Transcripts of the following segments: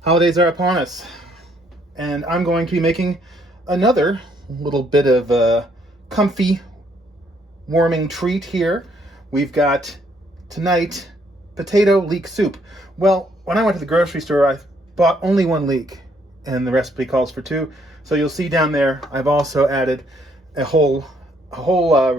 Holidays are upon us, and I'm going to be making another little bit of a comfy, warming treat here. We've got tonight potato leek soup. Well, when I went to the grocery store, I bought only one leek, and the recipe calls for two. So you'll see down there, I've also added a whole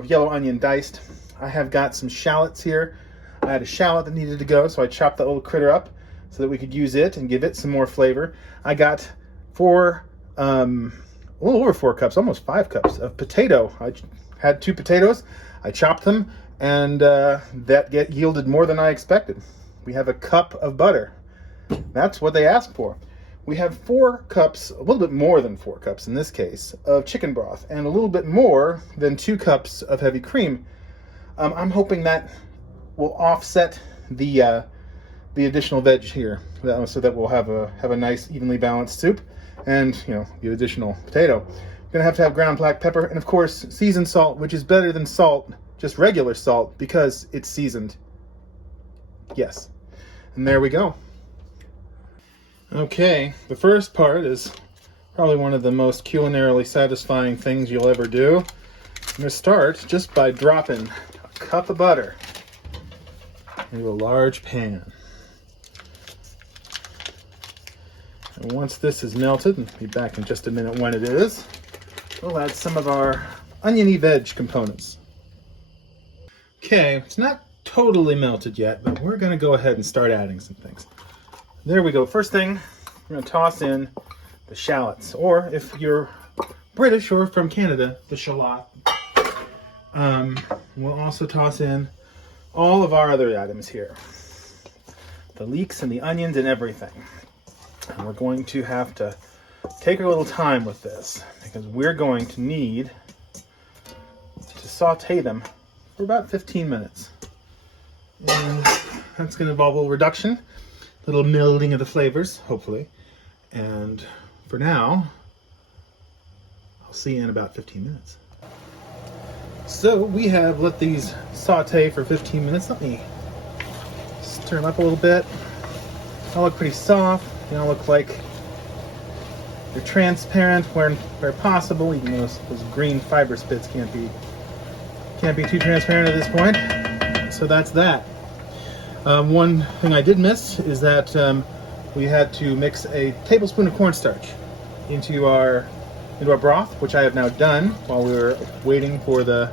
yellow onion diced. I have got some shallots here. I had a shallot that needed to go, so I chopped that little critter up so that we could use it and give it some more flavor. I got a little over 4 cups, almost 5 cups of potato. I had 2 potatoes. I chopped them, and that yielded more than I expected. We have a cup of butter. That's what they asked for. We have 4 cups, a little bit more than 4 cups in this case, of chicken broth, and a little bit more than 2 cups of heavy cream. I'm hoping that will offset the additional veg here, so that we'll have a nice evenly balanced soup, and the additional potato. You're gonna have to have ground black pepper, and of course seasoned salt, which is better than salt, just regular salt, because it's seasoned. Yes, and there we go. Okay, the first part is probably one of the most culinarily satisfying things you'll ever do. I'm gonna start just by dropping a cup of butter into a large pan. And once this is melted, and I'll be back in just a minute when it is, we'll add some of our oniony veg components. Okay, it's not totally melted yet, but we're going to go ahead and start adding some things. There we go. First thing, we're going to toss in the shallots, or if you're British or from Canada, the shallot. We'll also toss in all of our other items here, the leeks and the onions and everything. And we're going to have to take a little time with this, because we're going to need to saute them for about 15 minutes. And that's going to involve a little reduction, a little melding of the flavors, hopefully. And for now, I'll see you in about 15 minutes. So we have let these saute for 15 minutes. Let me stir them up a little bit. They all look pretty soft. They all look like they're transparent where possible, even though those green fiber spits can't be too transparent at this point. So that's that. One thing I did miss is that we had to mix a tablespoon of cornstarch into our broth, which I have now done while we were waiting for the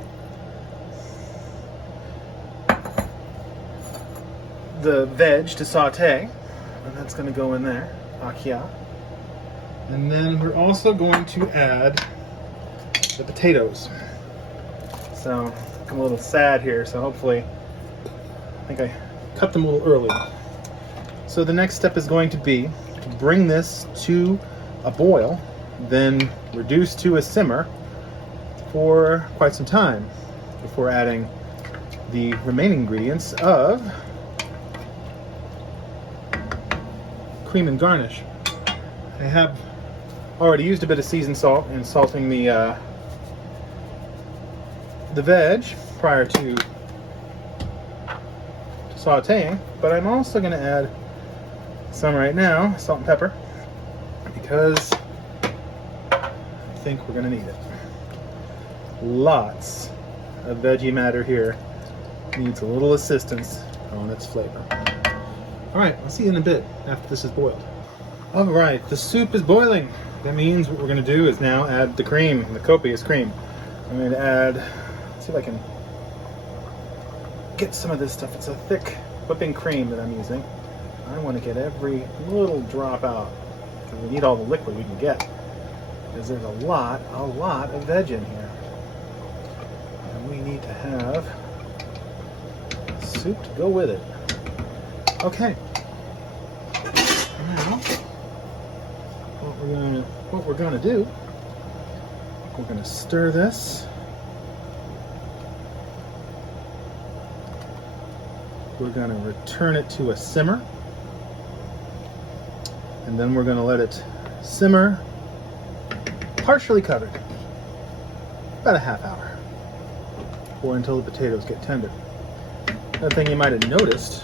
veg to saute. And that's going to go in there, akia. And then we're also going to add the potatoes. So I'm a little sad here, so hopefully, I think I cut them a little early. So the next step is going to be to bring this to a boil, then reduce to a simmer for quite some time before adding the remaining ingredients of cream and garnish. I have already used a bit of seasoned salt in salting the veg prior to sauteing, but I'm also going to add some right now, salt and pepper, because I think we're going to need it. Lots of veggie matter here. Needs a little assistance on its flavor. Alright, I'll see you in a bit after this is boiled. Alright, the soup is boiling. That means what we're going to do is now add the cream, the copious cream. I'm going to add, let's see if I can get some of this stuff. It's a thick whipping cream that I'm using. I want to get every little drop out, because we need all the liquid we can get, because there's a lot of veg in here. And we need to have soup to go with it. Okay. Now, what we're gonna do, we're gonna stir this. We're gonna return it to a simmer, and then we're gonna let it simmer, partially covered, about a half hour, or until the potatoes get tender. Another thing you might have noticed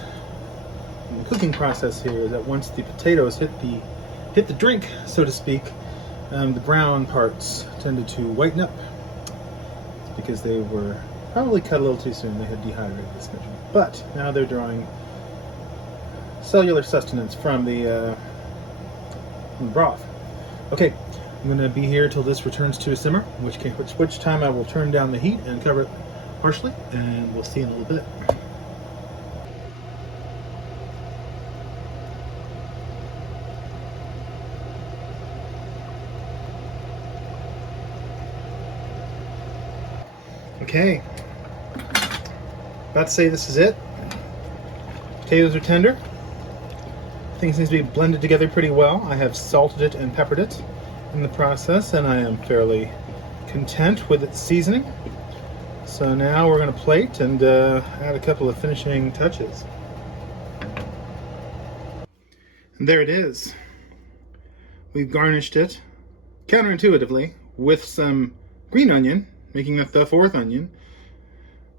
the cooking process here is that once the potatoes hit the drink, so to speak, the brown parts tended to whiten up. It's because they were probably cut a little too soon. They had dehydrated this much. But now they're drawing cellular sustenance from the broth. Okay, I'm going to be here till this returns to a simmer, which time I will turn down the heat and cover it partially, and we'll see in a little bit. Okay, about to say this is it. Potatoes are tender. Everything seems to be blended together pretty well. I have salted it and peppered it in the process, and I am fairly content with its seasoning. So now we're going to plate and add a couple of finishing touches. And there it is. We've garnished it, counterintuitively, with some green onion, making that the fourth onion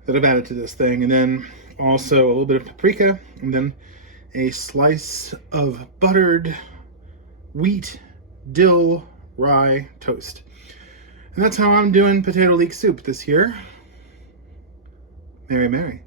that I've added to this thing, and then also a little bit of paprika, and then a slice of buttered wheat dill rye toast. And that's how I'm doing potato leek soup this year. Merry, merry.